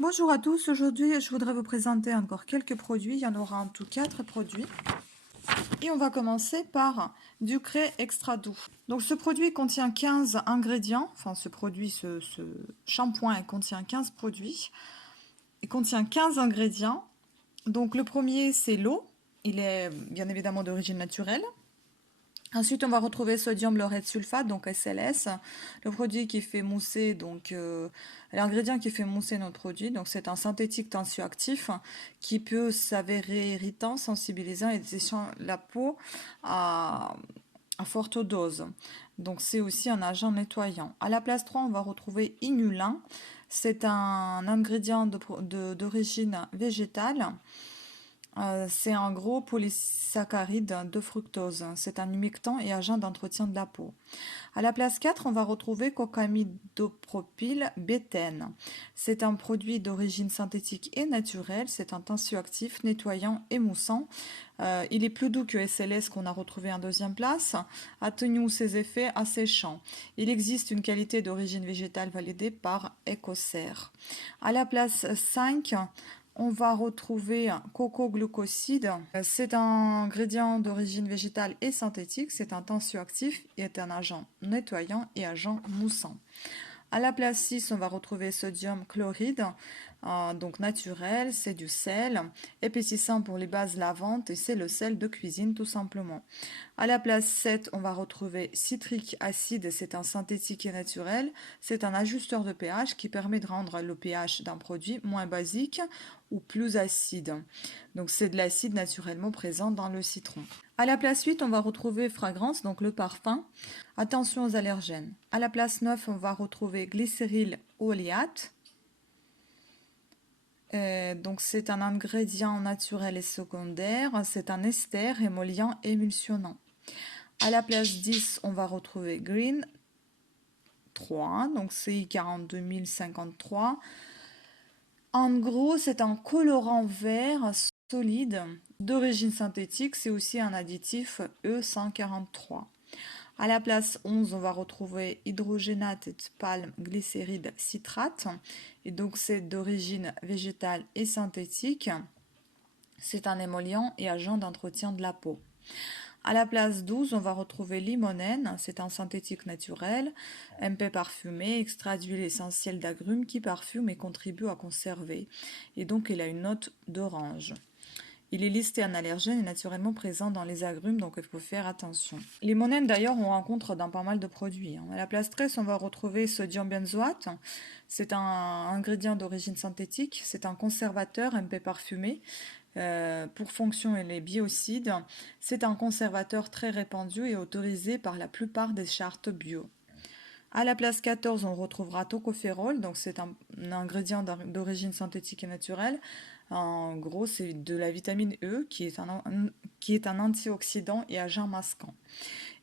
Bonjour à tous, aujourd'hui je voudrais vous présenter encore quelques produits, il y en aura en tout 4 produits. Et on va commencer par du Cray Extra Doux. Donc ce produit contient 15 ingrédients, enfin ce shampoing contient 15 produits. Il contient 15 ingrédients. Donc le premier c'est l'eau, il est bien évidemment d'origine naturelle. Ensuite, on va retrouver sodium laureth sulfate, donc SLS, le produit qui fait mousser, l'ingrédient qui fait mousser notre produit. Donc, c'est un synthétique tensioactif qui peut s'avérer irritant, sensibilisant et desséchant la peau à forte dose. Donc, c'est aussi un agent nettoyant. À la place 3, on va retrouver inulin. C'est un ingrédient d'origine végétale. C'est un gros polysaccharide de fructose. C'est un humectant et agent d'entretien de la peau. À la place 4, on va retrouver cocamidopropyl bétène. C'est un produit d'origine synthétique et naturelle. C'est un tensioactif, nettoyant et moussant. Il est plus doux que SLS qu'on a retrouvé en deuxième place, atténue ses effets asséchants. Il existe une qualité d'origine végétale validée par Ecocer. À la place 5, on va retrouver coco-glucoside. C'est un ingrédient d'origine végétale et synthétique. C'est un tensioactif et est un agent nettoyant et agent moussant. À la place 6, on va retrouver sodium chloride, donc naturel, c'est du sel, épaississant pour les bases lavantes et c'est le sel de cuisine tout simplement. À la place 7, on va retrouver citrique acide, c'est un synthétique et naturel, c'est un ajusteur de pH qui permet de rendre le pH d'un produit moins basique ou plus acide. Donc c'est de l'acide naturellement présent dans le citron. À la place 8, on va retrouver fragrance, donc le parfum. Attention aux allergènes. À la place 9, on va retrouver glycéryl oléate. Donc c'est un ingrédient naturel et secondaire. C'est un ester émollient émulsionnant. À la place 10, on va retrouver Green 3, donc CI 42053. En gros, c'est un colorant vert solide d'origine synthétique. C'est aussi un additif E143. À la place 11, on va retrouver hydrogénate de palme glycéride citrate. Et donc, c'est d'origine végétale et synthétique. C'est un émollient et agent d'entretien de la peau. À la place 12, on va retrouver limonène, c'est un synthétique naturel, MP parfumé, extrait d'huile essentielle d'agrumes qui parfume et contribue à conserver. Et donc il a une note d'orange. Il est listé en allergène et naturellement présent dans les agrumes, donc il faut faire attention. Limonène d'ailleurs on rencontre dans pas mal de produits. À la place 13, on va retrouver sodium benzoate. C'est un ingrédient d'origine synthétique, c'est un conservateur MP parfumé. Pour fonction et les biocides, c'est un conservateur très répandu et autorisé par la plupart des chartes bio. À la place 14, on retrouvera tocopherol, donc c'est un ingrédient d'origine synthétique et naturelle. En gros, c'est de la vitamine E qui est un antioxydant et agent masquant.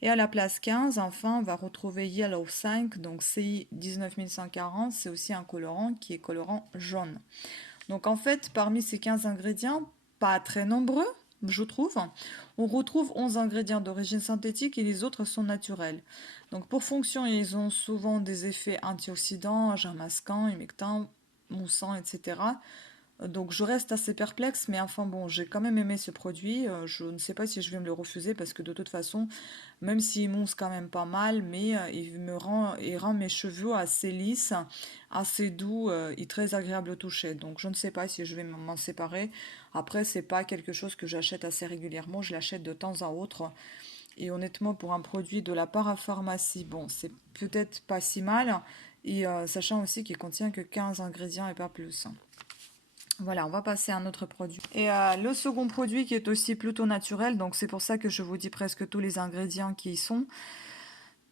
Et à la place 15, enfin, on va retrouver Yellow 5, donc CI 19140, c'est aussi un colorant qui est colorant jaune. Donc en fait, parmi ces 15 ingrédients, pas très nombreux, je trouve, on retrouve 11 ingrédients d'origine synthétique et les autres sont naturels. Donc pour fonction, ils ont souvent des effets antioxydants, agents masquants, humectants, moussants, etc. Donc je reste assez perplexe, mais enfin bon, j'ai quand même aimé ce produit. Je ne sais pas si je vais me le refuser parce que de toute façon, même s'il mousse quand même pas mal, mais il rend mes cheveux assez lisses, assez doux et très agréable au toucher. Donc je ne sais pas si je vais m'en séparer. Après, c'est pas quelque chose que j'achète assez régulièrement, je l'achète de temps à autre. Et honnêtement, pour un produit de la parapharmacie, bon, c'est peut-être pas si mal. Et sachant aussi qu'il contient que 15 ingrédients et pas plus. Voilà, on va passer à un autre produit. Et le second produit qui est aussi plutôt naturel, donc c'est pour ça que je vous dis presque tous les ingrédients qui y sont.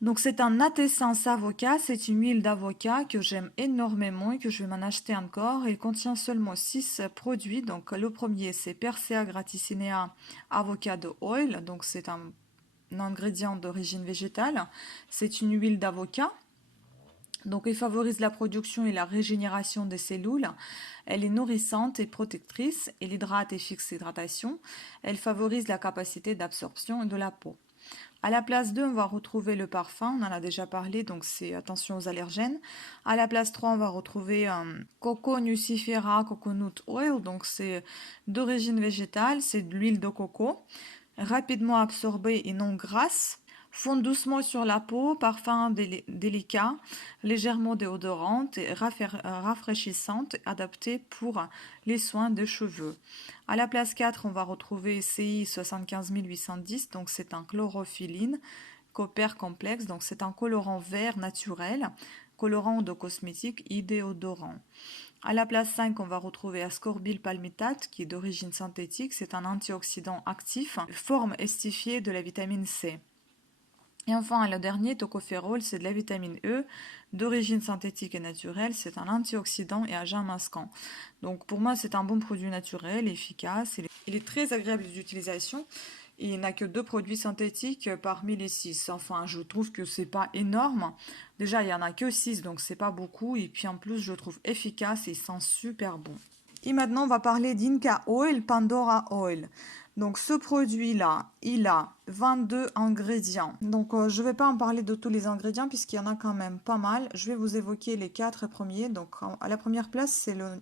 Donc c'est un Atessence avocat, c'est une huile d'avocat que j'aime énormément et que je vais m'en acheter encore. Il contient seulement 6 produits. Donc le premier c'est Persea graticinea avocado oil, donc c'est un ingrédient d'origine végétale. C'est une huile d'avocat. Donc, il favorise la production et la régénération des cellules. Elle est nourrissante et protectrice. Elle hydrate et fixe l'hydratation. Elle favorise la capacité d'absorption de la peau. À la place 2, on va retrouver le parfum, on en a déjà parlé, donc c'est attention aux allergènes. À la place 3, on va retrouver Coco Nucifera Coconut Oil, donc c'est d'origine végétale, c'est de l'huile de coco, rapidement absorbée et non grasse. Fond doucement sur la peau, parfum délicat, légèrement déodorante et rafraîchissante, adapté pour les soins de cheveux. À la place 4, on va retrouver CI 75810, donc c'est un chlorophyllène, copper complexe, donc c'est un colorant vert naturel, colorant de cosmétique et déodorant. À la place 5, on va retrouver ascorbile palmitate, qui est d'origine synthétique, c'est un antioxydant actif, forme estifiée de la vitamine C. Et enfin, le dernier, tocopherol, c'est de la vitamine E, d'origine synthétique et naturelle. C'est un antioxydant et agent masquant. Donc pour moi, c'est un bon produit naturel, efficace. Il est très agréable d'utilisation. Et il n'a que 2 produits synthétiques parmi les 6. Enfin, je trouve que c'est pas énorme. Déjà, il n'y en a que 6, donc c'est pas beaucoup. Et puis en plus, je trouve efficace et sent super bon. Et maintenant, on va parler d'Inca Oil, Pandora Oil. Donc ce produit-là, il a 22 ingrédients. Donc je ne vais pas en parler de tous les ingrédients puisqu'il y en a quand même pas mal. Je vais vous évoquer les 4 premiers. Donc à la première place, c'est le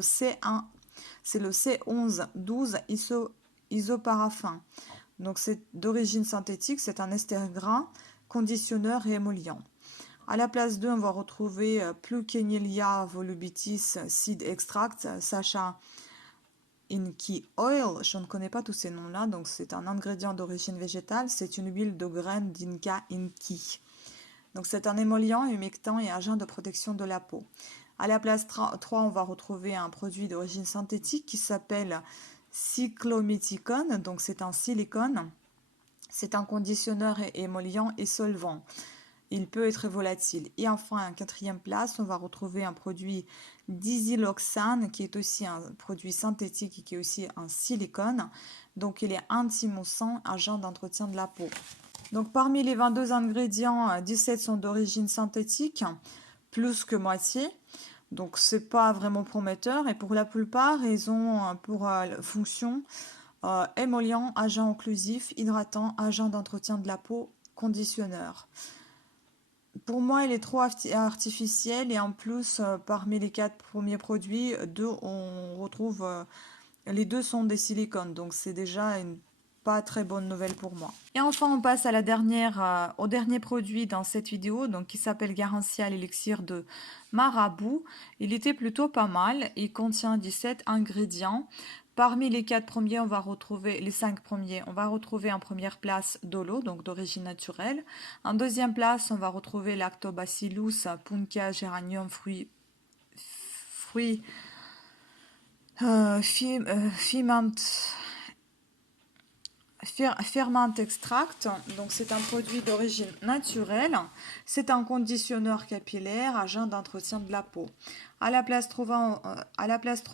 C1, c'est le C1112 isoparaffin. Donc c'est d'origine synthétique, c'est un ester gras, conditionneur et émollient. À la place 2, on va retrouver Plukenelia volubitis seed extract, Sacha Inki Oil. Je ne connais pas tous ces noms-là, donc c'est un ingrédient d'origine végétale. C'est une huile de graines d'Inca Inki. Donc c'est un émollient, humectant et agent de protection de la peau. À la place 3, on va retrouver un produit d'origine synthétique qui s'appelle cyclomethicone. Donc c'est un silicone. C'est un conditionneur émollient et solvant. Il peut être volatile. Et enfin, en 4e place, on va retrouver un produit disiloxane qui est aussi un produit synthétique et qui est aussi un silicone. Donc il est anti-moussant, agent d'entretien de la peau. Donc parmi les 22 ingrédients, 17 sont d'origine synthétique, plus que moitié. Donc c'est pas vraiment prometteur et pour la plupart, ils ont pour fonction émollient, agent occlusif, hydratant, agent d'entretien de la peau, conditionneur. Pour moi, il est trop artificiel et en plus, parmi les 4 premiers produits, on retrouve les 2 sont des silicones, donc c'est déjà une pas très bonne nouvelle pour moi. Et enfin, on passe à au dernier produit dans cette vidéo, donc qui s'appelle Garancia, l'élixir de Marabout. Il était plutôt pas mal. Il contient 17 ingrédients. Parmi les 4 premiers, on va retrouver les 5 premiers. On va retrouver en première place Dolo, donc d'origine naturelle. En deuxième place, on va retrouver Lactobacillus punca geranium fruit Ferment Extract, donc c'est un produit d'origine naturelle. C'est un conditionneur capillaire, agent d'entretien de la peau. À la place 3,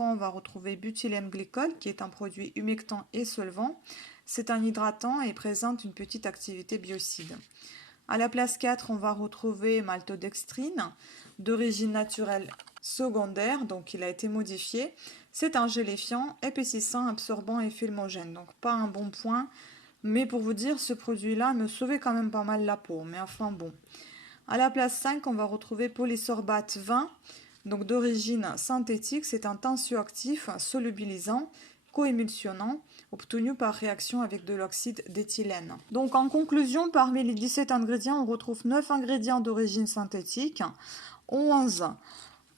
on va retrouver butylène glycol, qui est un produit humectant et solvant. C'est un hydratant et présente une petite activité biocide. À la place 4, on va retrouver maltodextrine, d'origine naturelle secondaire, donc il a été modifié. C'est un gélifiant, épaississant, absorbant et filmogène, donc pas un bon point. Mais pour vous dire, ce produit-là me sauvait quand même pas mal la peau, mais enfin bon. À la place 5, on va retrouver polysorbate 20, donc d'origine synthétique. C'est un tensioactif solubilisant, coémulsionnant, obtenu par réaction avec de l'oxyde d'éthylène. Donc en conclusion, parmi les 17 ingrédients, on retrouve 9 ingrédients d'origine synthétique, 11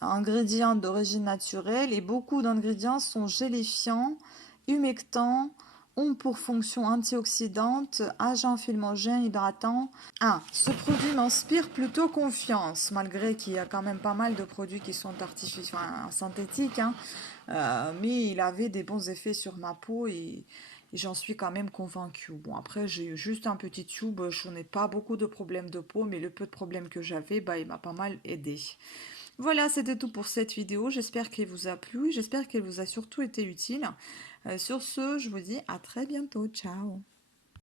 ingrédients d'origine naturelle et beaucoup d'ingrédients sont gélifiants, humectants, ont pour fonction antioxydante, agent filmogène, hydratant. Ce produit m'inspire plutôt confiance, malgré qu'il y a quand même pas mal de produits qui sont synthétiques, hein. Mais il avait des bons effets sur ma peau et j'en suis quand même convaincue. Bon, après, j'ai eu juste un petit tube, je n'ai pas beaucoup de problèmes de peau, mais le peu de problèmes que j'avais, il m'a pas mal aidé. Voilà, c'était tout pour cette vidéo. J'espère qu'elle vous a plu. J'espère qu'elle vous a surtout été utile. Sur ce, je vous dis à très bientôt. Ciao!